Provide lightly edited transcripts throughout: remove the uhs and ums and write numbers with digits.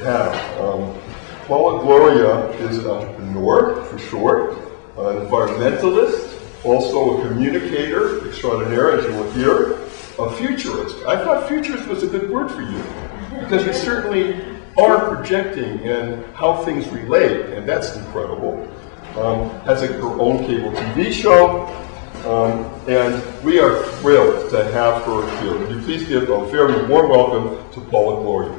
Yeah, Paula Gloria is an entrepreneur, for short, an environmentalist, also a communicator extraordinaire, as you will hear, a futurist. I thought futurist was a good word for you, because you certainly are projecting in how things relate, and that's incredible. Has her own cable TV show, and we are thrilled to have her here. Would you please give a very warm welcome to Paula Gloria.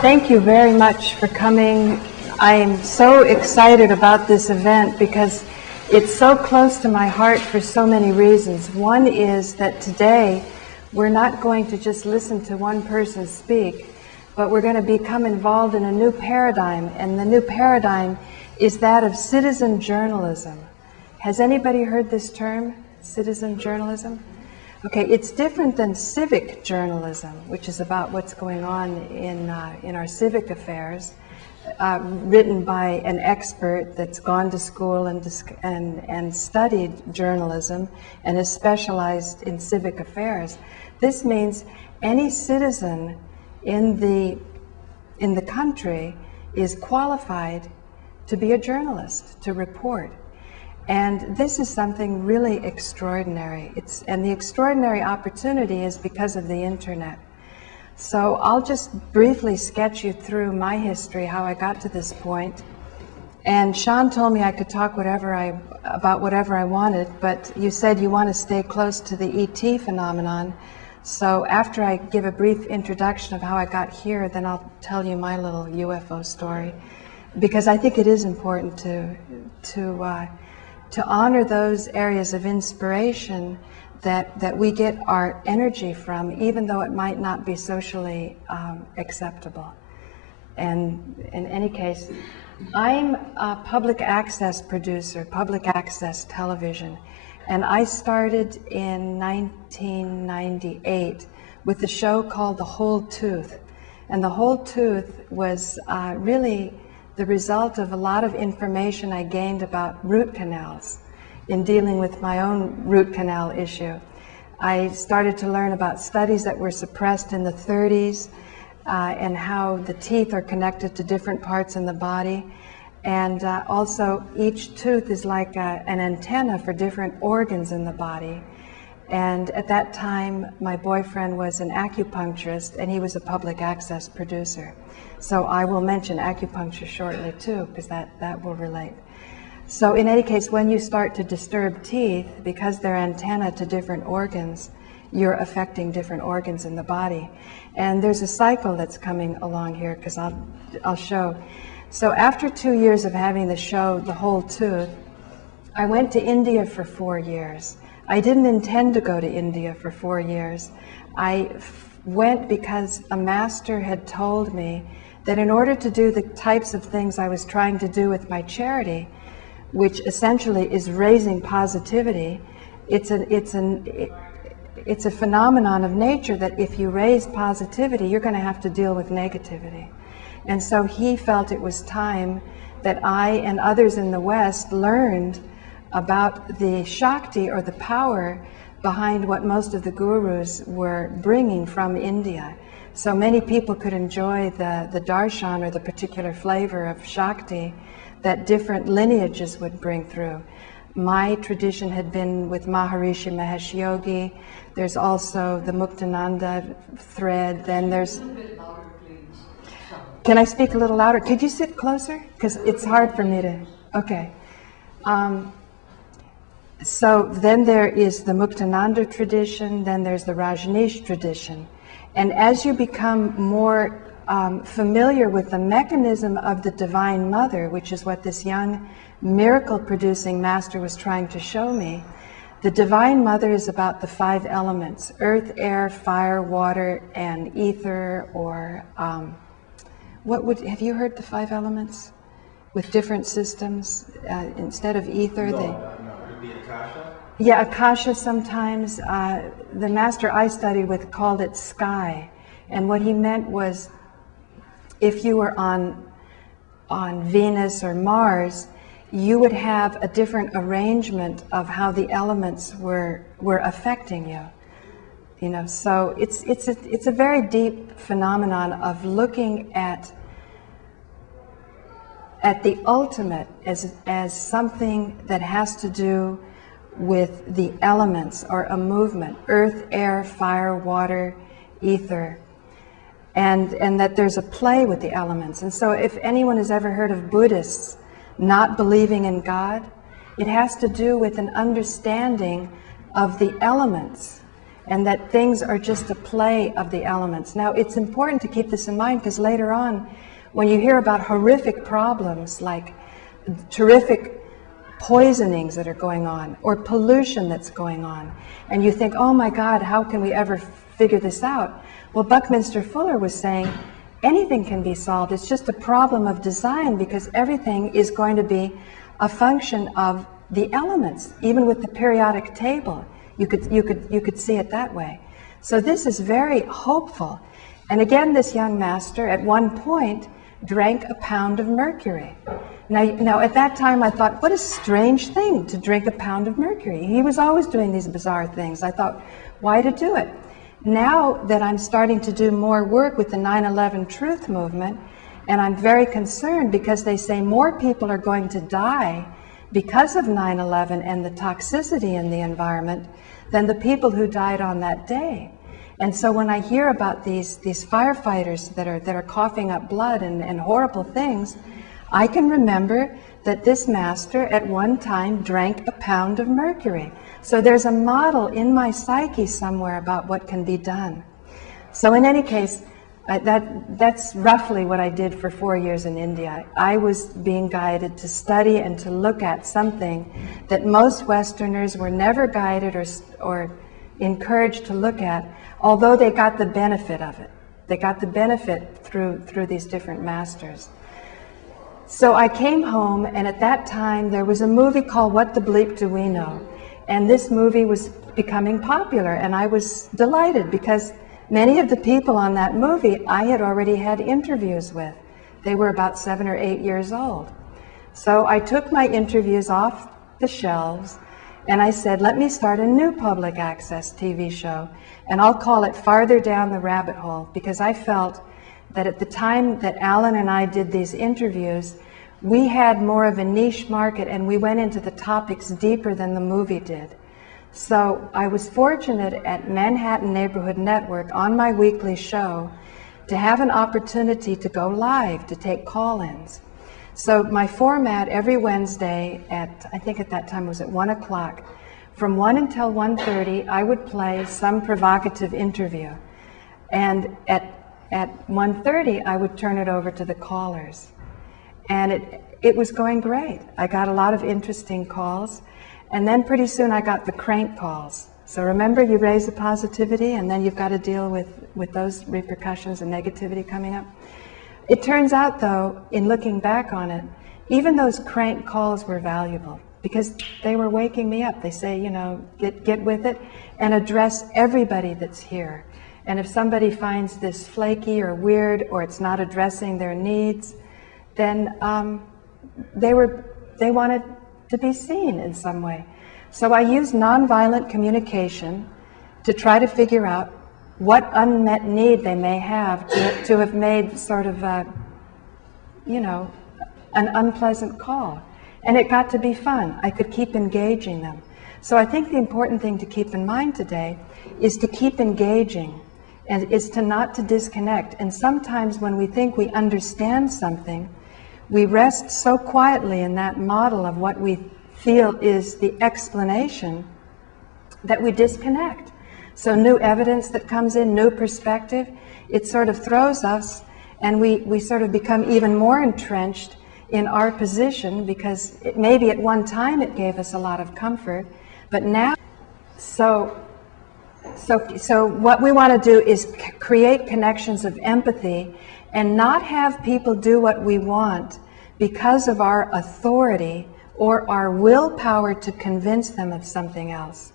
Thank you very much for coming. I am so excited about this event because it's so close to my heart for so many reasons. One is that today we're not going to just listen to one person speak, but we're going to become involved in a new paradigm, and the new paradigm is that of citizen journalism. Has anybody heard this term, citizen journalism? Okay, it's different than civic journalism, which is about what's going on in our civic affairs, written by an expert that's gone to school and studied journalism and is specialized in civic affairs. This means any citizen in the country is qualified to be a journalist, to report. And this is something really extraordinary. And the extraordinary opportunity is because of the internet. So I'll just briefly sketch you through my history, how I got to this point. And Sean told me I could talk about whatever I wanted, but you said you want to stay close to the ET phenomenon. So after I give a brief introduction of how I got here, then I'll tell you my little UFO story, because I think it is important to honor those areas of inspiration that we get our energy from, even though it might not be socially acceptable. And in any case, I'm a public access producer, public access television, and I started in 1998 with a show called The Whole Tooth. And The Whole Tooth was really the result of a lot of information I gained about root canals in dealing with my own root canal issue. I started to learn about studies that were suppressed in the 30s and how the teeth are connected to different parts in the body. And also each tooth is like an antenna for different organs in the body. And at that time, my boyfriend was an acupuncturist and he was a public access producer. So I will mention acupuncture shortly too, because that will relate. So in any case, when you start to disturb teeth, because they're antenna to different organs, you're affecting different organs in the body. And there's a cycle that's coming along here, because I'll show. So after 2 years of having the show, The Whole Tooth, I went to India for 4 years. I didn't intend to go to India for 4 years. I went because a master had told me that in order to do the types of things I was trying to do with my charity, which essentially is raising positivity, it's a phenomenon of nature that if you raise positivity, you're going to have to deal with negativity. And so he felt it was time that I and others in the West learned about the Shakti, or the power behind what most of the gurus were bringing from India. So many people could enjoy the darshan, or the particular flavor of Shakti that different lineages would bring through. My tradition had been with Maharishi Mahesh Yogi. There's also the Muktananda thread. Then there's... Can I speak a little louder? Could you sit closer? Because it's hard for me to... Okay. So then there is the Muktananda tradition, then there's the Rajneesh tradition. And as you become more familiar with the mechanism of the Divine Mother, which is what this young miracle-producing master was trying to show me, the Divine Mother is about the 5 elements: earth, air, fire, water, and ether, or have you heard the 5 elements with different systems? Instead of ether, No, would be Akasha? Yeah, Akasha sometimes. The master I studied with called it sky. And what he meant was, if you were on Venus or Mars, you would have a different arrangement of how the elements were affecting you. You know, so it's a very deep phenomenon of looking at the ultimate as something that has to do with the elements or a movement, earth, air, fire, water, ether, and that there's a play with the elements. And so if anyone has ever heard of Buddhists not believing in God, it has to do with an understanding of the elements, and that things are just a play of the elements. Now, it's important to keep this in mind, because later on, when you hear about horrific problems like terrific poisonings that are going on, or pollution that's going on, and you think, oh my God, how can we ever figure this out? Well, Buckminster Fuller was saying anything can be solved. It's just a problem of design, because everything is going to be a function of the elements. Even with the periodic table, you could see it that way. So this is very hopeful. And again, this young master at one point drank a pound of mercury. Now at that time I thought, what a strange thing to drink a pound of mercury. He was always doing these bizarre things. I thought, why to do it? Now that I'm starting to do more work with the 9/11 Truth Movement, and I'm very concerned because they say more people are going to die because of 9/11 and the toxicity in the environment than the people who died on that day. And so when I hear about these firefighters that are coughing up blood and horrible things, I can remember that this master at one time drank a pound of mercury. So there's a model in my psyche somewhere about what can be done. So in any case, that's roughly what I did for 4 years in India. I was being guided to study and to look at something that most Westerners were never guided or encouraged to look at, although they got the benefit of it. They got the benefit through these different masters. So I came home, and at that time there was a movie called What the Bleep Do We Know? And this movie was becoming popular, and I was delighted because many of the people on that movie I had already had interviews with. They were about 7 or 8 years old. So I took my interviews off the shelves, and I said, let me start a new public access TV show, and I'll call it Farther Down the Rabbit Hole, because I felt that at the time that Alan and I did these interviews, we had more of a niche market, and we went into the topics deeper than the movie did. So I was fortunate at Manhattan Neighborhood Network on my weekly show to have an opportunity to go live, to take call-ins. So my format every Wednesday at, I think at that time was at 1 o'clock, from 1 until 1:30, I would play some provocative interview. And at 1:30, I would turn it over to the callers. And it was going great. I got a lot of interesting calls. And then pretty soon I got the crank calls. So remember, you raise the positivity, and then you've got to deal with those repercussions and negativity coming up. It turns out, though, in looking back on it, even those crank calls were valuable because they were waking me up. They say, you know, get with it and address everybody that's here. And if somebody finds this flaky or weird, or it's not addressing their needs, then they wanted to be seen in some way. So I use nonviolent communication to try to figure out what unmet need they may have to have made sort of you know, an unpleasant call. And it got to be fun. I could keep engaging them. So I think the important thing to keep in mind today is to keep engaging, and is to not to disconnect. And sometimes when we think we understand something, we rest so quietly in that model of what we feel is the explanation that we disconnect. So new evidence that comes in, new perspective, it sort of throws us, and we sort of become even more entrenched in our position, because maybe at one time it gave us a lot of comfort, but now, so what we want to do is create connections of empathy and not have people do what we want because of our authority or our willpower to convince them of something else.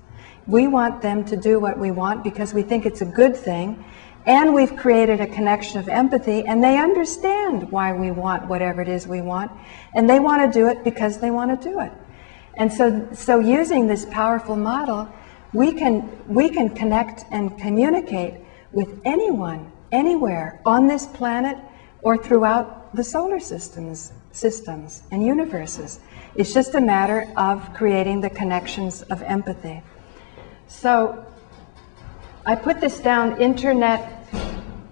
We want them to do what we want because we think it's a good thing, And we've created a connection of empathy, and they understand why we want whatever it is we want, and they want to do it because they want to do it. And so using this powerful model, we can connect and communicate with anyone, anywhere on this planet or throughout the solar systems and universes. It's just a matter of creating the connections of empathy. So I put this down, internet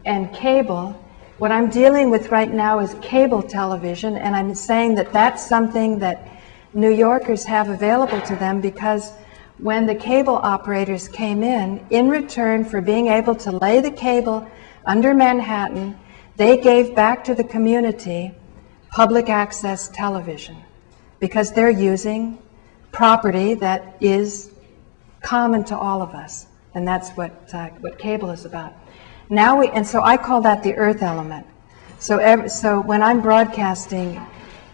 and cable. What I'm dealing with right now is cable television, and I'm saying that that's something that New Yorkers have available to them, because when the cable operators came in return for being able to lay the cable under Manhattan, they gave back to the community public access television, because they're using property that is common to all of us. And that's what cable is about. And so I call that the earth element. So when I'm broadcasting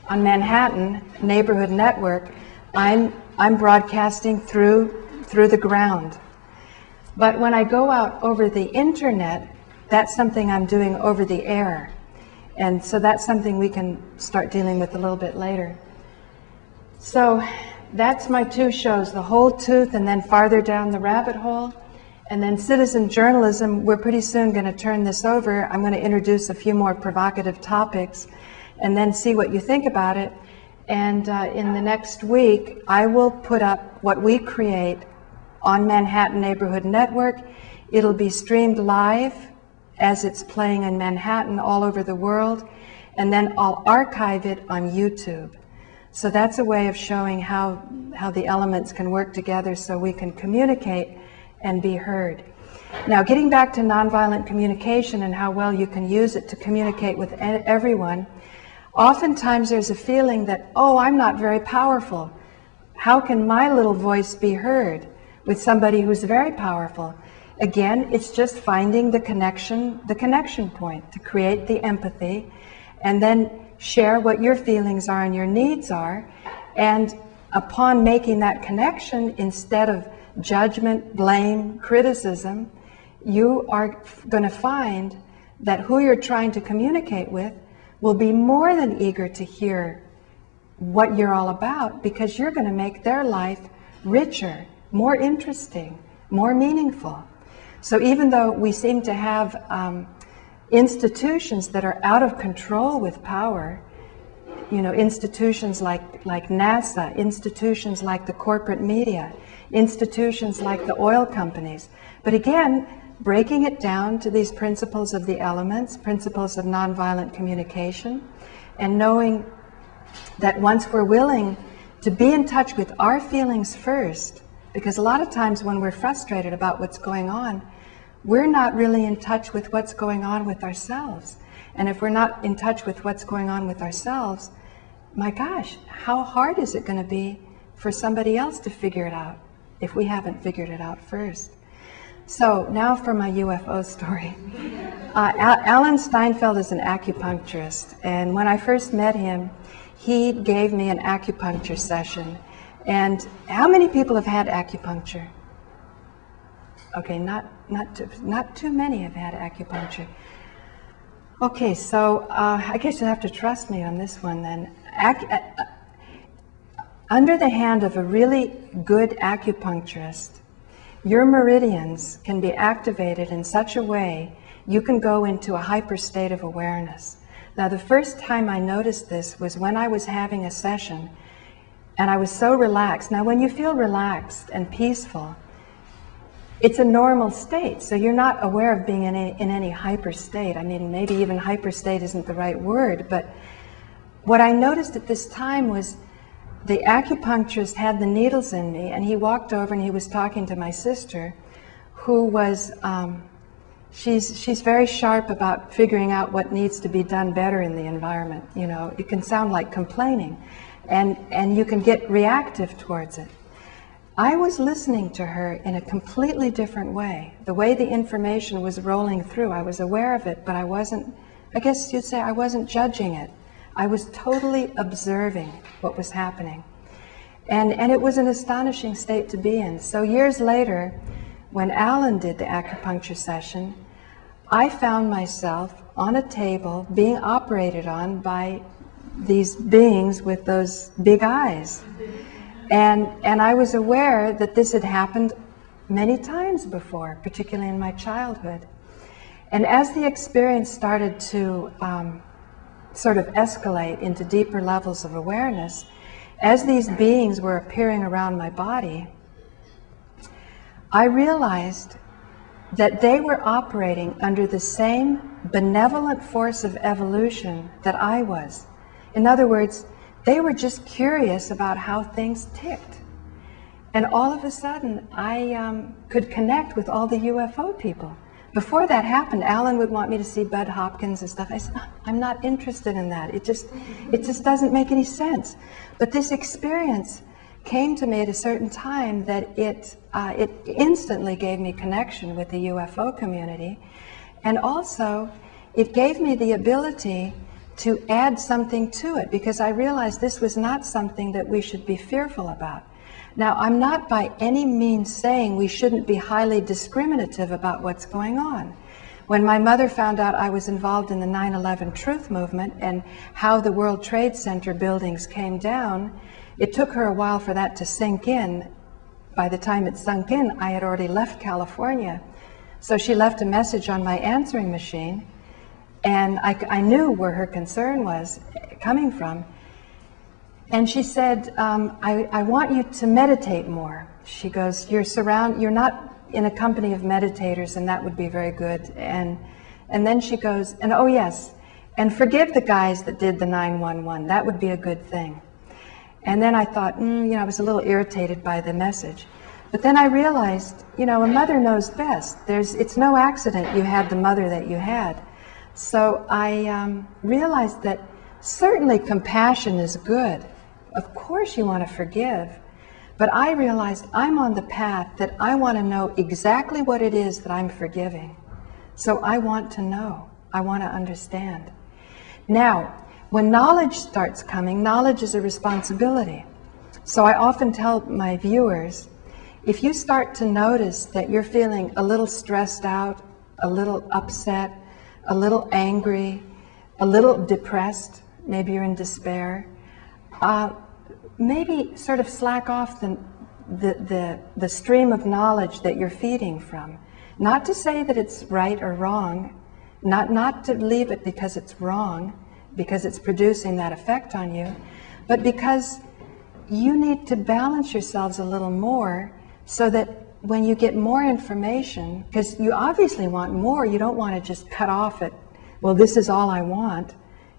on Manhattan Neighborhood Network, I'm broadcasting through the ground. But when I go out over the internet, that's something I'm doing over the air. And so that's something we can start dealing with a little bit later. So that's my two shows, The Whole Tooth and then Farther Down the Rabbit Hole. And then citizen journalism, we're pretty soon going to turn this over. I'm going to introduce a few more provocative topics and then see what you think about it. And in the next week, I will put up what we create on Manhattan Neighborhood Network. It'll be streamed live as it's playing in Manhattan all over the world. And then I'll archive it on YouTube. So that's a way of showing how the elements can work together so we can communicate and be heard. Now, getting back to nonviolent communication and how well you can use it to communicate with everyone, oftentimes there's a feeling that, oh, I'm not very powerful. How can my little voice be heard with somebody who's very powerful? Again, it's just finding the connection point to create the empathy, and then share what your feelings are and your needs are. And upon making that connection, instead of judgment, blame, criticism, you are going to find that who you're trying to communicate with will be more than eager to hear what you're all about, because you're going to make their life richer, more interesting, more meaningful. So even though we seem to have institutions that are out of control with power, you know, institutions like NASA, institutions like the corporate media, institutions like the oil companies. But again, breaking it down to these principles of the elements, principles of nonviolent communication, and knowing that once we're willing to be in touch with our feelings first, because a lot of times when we're frustrated about what's going on, we're not really in touch with what's going on with ourselves. And if we're not in touch with what's going on with ourselves, my gosh, how hard is it going to be for somebody else to figure it out if we haven't figured it out first? So now for my UFO story. Alan Steinfeld is an acupuncturist, and when I first met him, he gave me an acupuncture session. And how many people have had acupuncture? Okay, not too many have had acupuncture. Okay, so I guess you'll have to trust me on this one then. Under the hand of a really good acupuncturist, your meridians can be activated in such a way you can go into a hyper state of awareness. Now, the first time I noticed this was when I was having a session, and I was so relaxed. Now, when you feel relaxed and peaceful, it's a normal state, so you're not aware of being in any hyper state. I mean, maybe even hyper state isn't the right word, but what I noticed at this time was the acupuncturist had the needles in me, and he walked over and he was talking to my sister, who was, she's very sharp about figuring out what needs to be done better in the environment. You know, it can sound like complaining, and you can get reactive towards it. I was listening to her in a completely different way. The way the information was rolling through, I was aware of it, but I wasn't, I guess you'd say I wasn't judging it. I was totally observing what was happening. And it was an astonishing state to be in. So years later, when Alan did the acupuncture session, I found myself on a table being operated on by these beings with those big eyes. And I was aware that this had happened many times before, particularly in my childhood. And as the experience started to sort of escalate into deeper levels of awareness, as these beings were appearing around my body, I realized that they were operating under the same benevolent force of evolution that I was. In other words, they were just curious about how things ticked. And all of a sudden, I could connect with all the UFO people. Before that happened, Alan would want me to see Bud Hopkins and stuff. I said, oh, I'm not interested in that. It just doesn't make any sense. But this experience came to me at a certain time that it instantly gave me connection with the UFO community. And also, it gave me the ability to add something to it, because I realized this was not something that we should be fearful about. Now, I'm not by any means saying we shouldn't be highly discriminative about what's going on. When my mother found out I was involved in the 9/11 Truth Movement and how the World Trade Center buildings came down, it took her a while for that to sink in. By the time it sunk in, I had already left California. So she left a message on my answering machine, and I knew where her concern was coming from. And she said, I want you to meditate more. She goes, you're not in a company of meditators, and that would be very good. And then she goes, and oh yes, and forgive the guys that did the 911. That would be a good thing. And then I thought, I was a little irritated by the message. But then I realized, a mother knows best. It's no accident you had the mother that you had. So I realized that certainly compassion is good. Of course you want to forgive. But I realized I'm on the path that I want to know exactly what it is that I'm forgiving. So I want to know. I want to understand. Now, when knowledge starts coming, knowledge is a responsibility. So I often tell my viewers, if you start to notice that you're feeling a little stressed out, a little upset, a little angry, a little depressed, maybe you're in despair, maybe sort of slack off the stream of knowledge that you're feeding from. Not to say that it's right or wrong, not to leave it because it's wrong, because it's producing that effect on you, but because you need to balance yourselves a little more so that when you get more information, because you obviously want more, you don't want to just cut off at, well, this is all I want.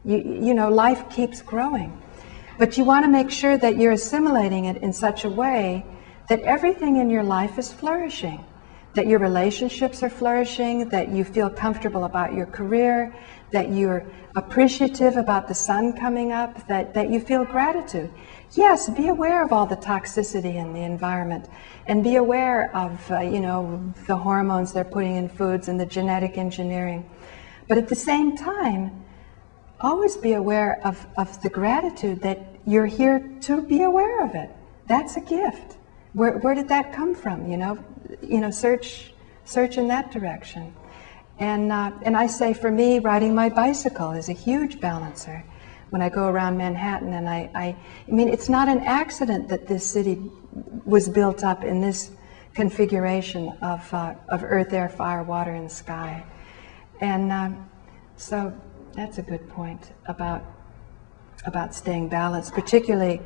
You know, life keeps growing. But you want to make sure that you're assimilating it in such a way that everything in your life is flourishing, that your relationships are flourishing, that you feel comfortable about your career, that you're appreciative about the sun coming up, that you feel gratitude. Yes, be aware of all the toxicity in the environment, and be aware of, the hormones they're putting in foods and the genetic engineering. But at the same time, always be aware of the gratitude that you're here to be aware of it. That's a gift. Where did that come from? Search in that direction. And I say, for me, riding my bicycle is a huge balancer. When I go around Manhattan, and I mean, it's not an accident that this city was built up in this configuration of earth, air, fire, water, and sky. And so that's a good point about staying balanced, particularly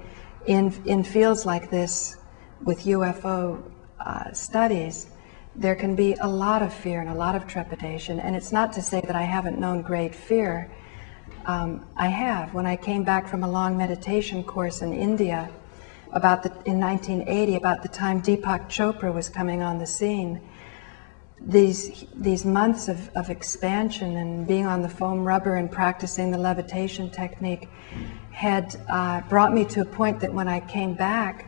in fields like this with UFO studies. There can be a lot of fear and a lot of trepidation, and it's not to say that I haven't known great fear. I have. When I came back from a long meditation course in India in 1980, about the time Deepak Chopra was coming on the scene, these months of expansion and being on the foam rubber and practicing the levitation technique had brought me to a point that when I came back,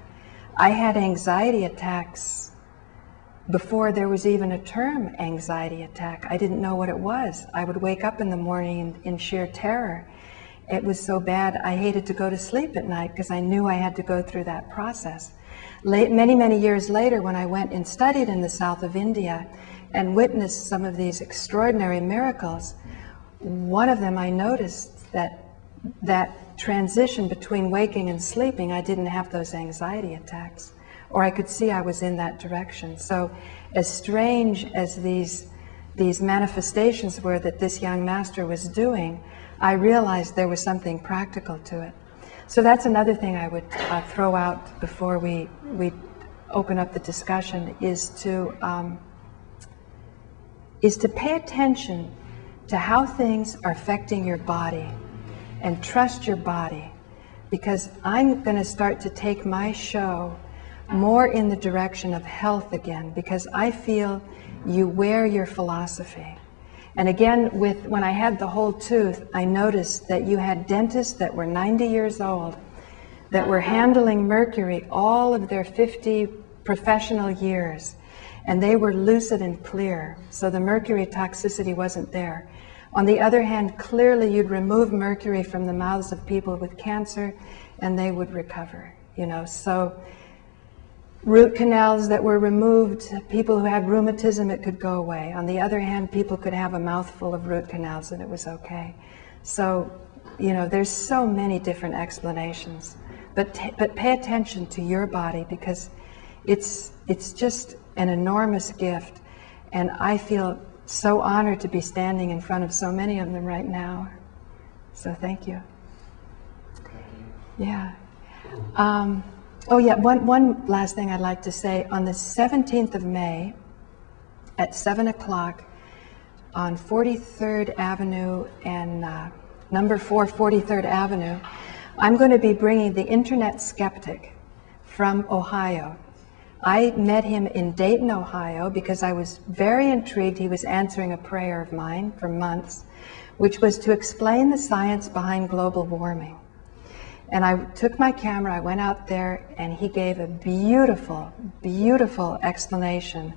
I had anxiety attacks before there was even a term anxiety attack. I didn't know what it was. I would wake up in the morning in sheer terror. It was so bad I hated to go to sleep at night because I knew I had to go through that process. Many, many years later, when I went and studied in the south of India, and witnessed some of these extraordinary miracles, one of them I noticed that transition between waking and sleeping, I didn't have those anxiety attacks, or I could see I was in that direction. So as strange as these manifestations were that this young master was doing, I realized there was something practical to it. So that's another thing I would throw out before we open up the discussion, is to pay attention to how things are affecting your body, and trust your body, because I'm going to start to take my show more in the direction of health again, because I feel you wear your philosophy. And again, when I had the whole tooth, I noticed that you had dentists that were 90 years old that were handling mercury all of their 50 professional years, and they were lucid and clear, so the mercury toxicity wasn't there. On the other hand, clearly you'd remove mercury from the mouths of people with cancer and they would recover, you know. So root canals that were removed, people who had rheumatism, it could go away. On the other hand, people could have a mouthful of root canals and it was okay. So, you know, there's so many different explanations. But pay attention to your body, because it's just an enormous gift. And I feel so honored to be standing in front of so many of them right now. So thank you. Yeah. Oh yeah, one last thing I'd like to say. On the 17th of May at 7 o'clock on 43rd Avenue and number 4 43rd Avenue, I'm going to be bringing the Internet Skeptic from Ohio. I met him in Dayton, Ohio, because I was very intrigued. He was answering a prayer of mine for months, which was to explain the science behind global warming. And I took my camera, I went out there, and he gave a beautiful, beautiful explanation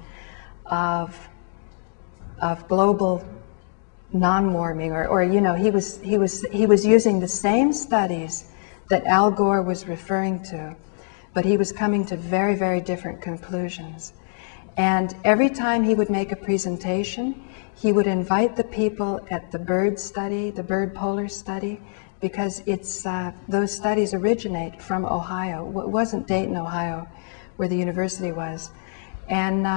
of global non-warming, or you know, he was using the same studies that Al Gore was referring to, but he was coming to very, very different conclusions. And every time he would make a presentation, he would invite the people at the bird study, the bird polar study, because it's those studies originate from Ohio. It wasn't Dayton, Ohio, where the university was. And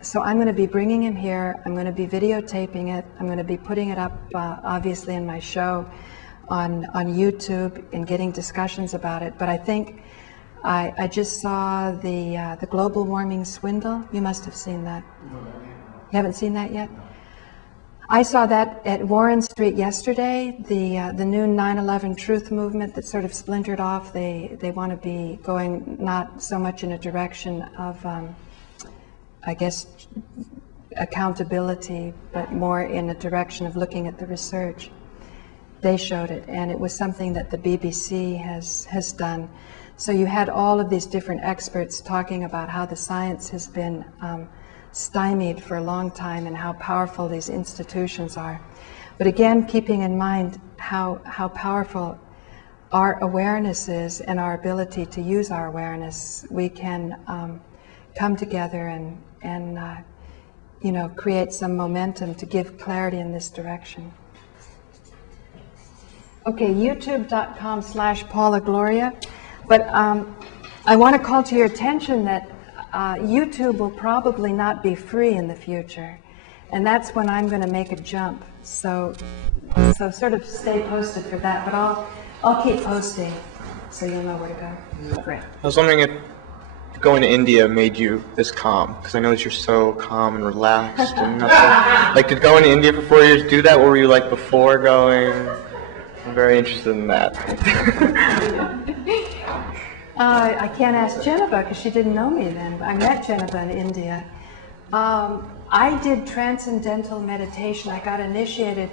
so I'm going to be bringing him here. I'm going to be videotaping it. I'm going to be putting it up, obviously, in my show on YouTube and getting discussions about it. But I think I just saw the global warming swindle. You must have seen that. You haven't seen that yet? I saw that at Warren Street yesterday, the new 9/11 truth movement that sort of splintered off. They want to be going not so much in a direction of, I guess, accountability, but more in a direction of looking at the research. They showed it, and it was something that the BBC has done. So you had all of these different experts talking about how the science has been stymied for a long time and how powerful these institutions are. But again, keeping in mind how powerful our awareness is and our ability to use our awareness, we can come together and you know, create some momentum to give clarity in this direction. Okay, youtube.com/Paula Gloria. But I want to call to your attention that YouTube will probably not be free in the future. And that's when I'm going to make a jump. So sort of stay posted for that. But I'll keep posting so you'll know where to go. Great. I was wondering if going to India made you this calm, because I know that you're so calm and relaxed and nothing. Like, did going to India for 4 years do that? What were you like before going? I'm very interested in that. I can't ask Jennifer because she didn't know me then. I met Jennifer in India. I did transcendental meditation. I got initiated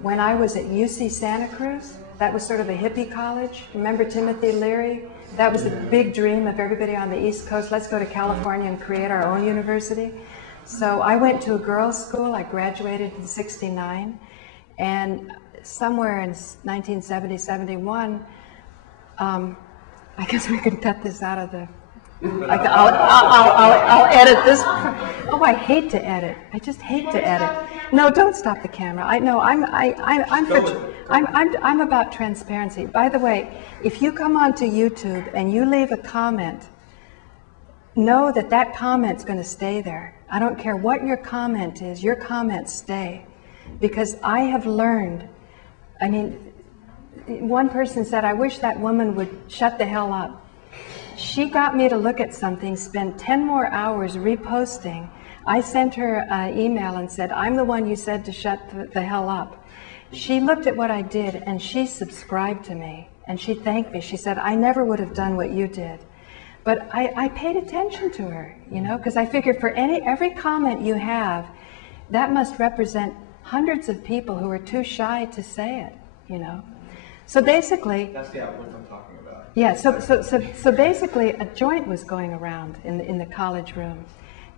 when I was at UC Santa Cruz. That was sort of a hippie college. Remember Timothy Leary? That was the big dream of everybody on the East Coast. Let's go to California and create our own university. So I went to a girls' school. I graduated in '69. And somewhere in 1970, 71, I guess we could cut this out of the Like I'll edit this. Oh, I hate to edit. I just hate to edit. No, don't stop the camera. I know I'm about transparency. By the way, if you come onto YouTube and you leave a comment, know that that comment's going to stay there. I don't care what your comment is. Your comments stay, because I have learned. I mean, one person said, "I wish that woman would shut the hell up." She got me to look at something, spend 10 more hours reposting. I sent her an email and said, "I'm the one you said to shut the hell up." She looked at what I did and she subscribed to me and she thanked me. She said, "I never would have done what you did." But I paid attention to her, you know, because I figured for every comment you have, that must represent hundreds of people who are too shy to say it, you know. So basically, That's the outlook I'm talking about. yeah, so basically a joint was going around in the college room,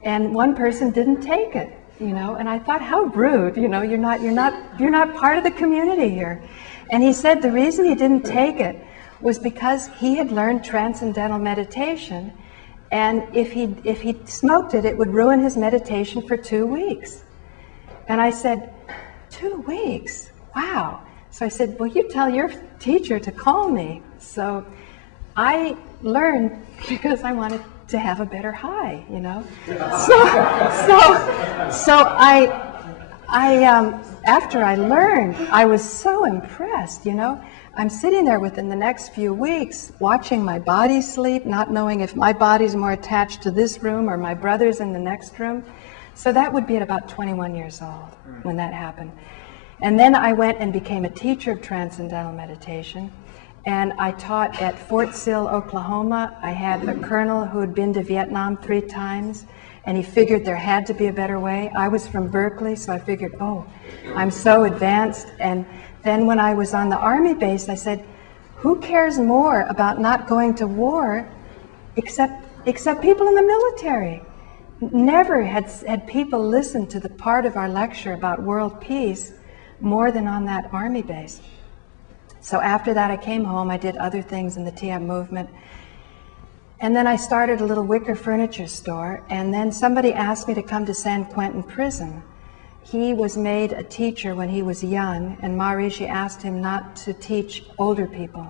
and one person didn't take it, you know, and I thought, how rude, you know, you're not part of the community here. And he said the reason he didn't take it was because he had learned transcendental meditation, and if he smoked it, it would ruin his meditation for 2 weeks. And I said, 2 weeks? Wow. So I said, well, you tell your teacher to call me. So I learned because I wanted to have a better high, you know. So after I learned, I was so impressed, you know. I'm sitting there within the next few weeks watching my body sleep, not knowing if my body's more attached to this room or my brother's in the next room. So that would be at about 21 years old when that happened. And then I went and became a teacher of transcendental meditation. And I taught at Fort Sill, Oklahoma. I had a colonel who had been to Vietnam 3 times, and he figured there had to be a better way. I was from Berkeley, so I figured, oh, I'm so advanced. And then when I was on the Army base, I said, who cares more about not going to war except people in the military? Never had people listened to the part of our lecture about world peace more than on that Army base. So after that, I came home. I did other things in the TM movement. And then I started a little wicker furniture store. And then somebody asked me to come to San Quentin prison. He was made a teacher when he was young, and Maharishi asked him not to teach older people.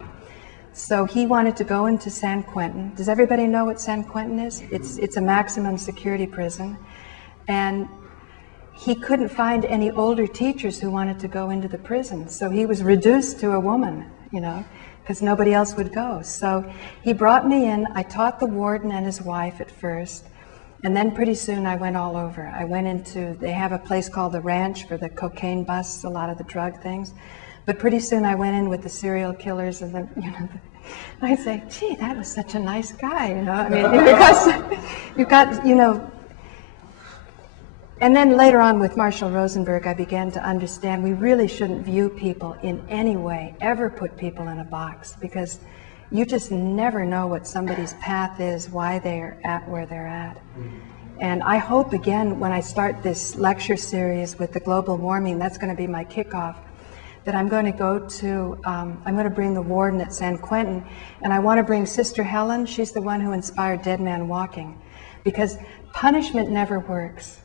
So he wanted to go into San Quentin. Does everybody know what San Quentin is? It's a maximum security prison. And he couldn't find any older teachers who wanted to go into the prison. So he was reduced to a woman, you know, because nobody else would go. So he brought me in. I taught the warden and his wife at first. And then pretty soon I went all over. I went into, they have a place called the Ranch for the cocaine busts, a lot of the drug things. But pretty soon I went in with the serial killers and the, you know, I'd say, gee, that was such a nice guy, you know. I mean, because you've got, you know. And then later on with Marshall Rosenberg, I began to understand we really shouldn't view people in any way, ever put people in a box, because you just never know what somebody's path is, why they're at where they're at. And I hope, again, when I start this lecture series with the global warming, that's going to be my kickoff, that I'm going to go to, I'm going to bring the warden at San Quentin, and I want to bring Sister Helen. She's the one who inspired Dead Man Walking, because punishment never works.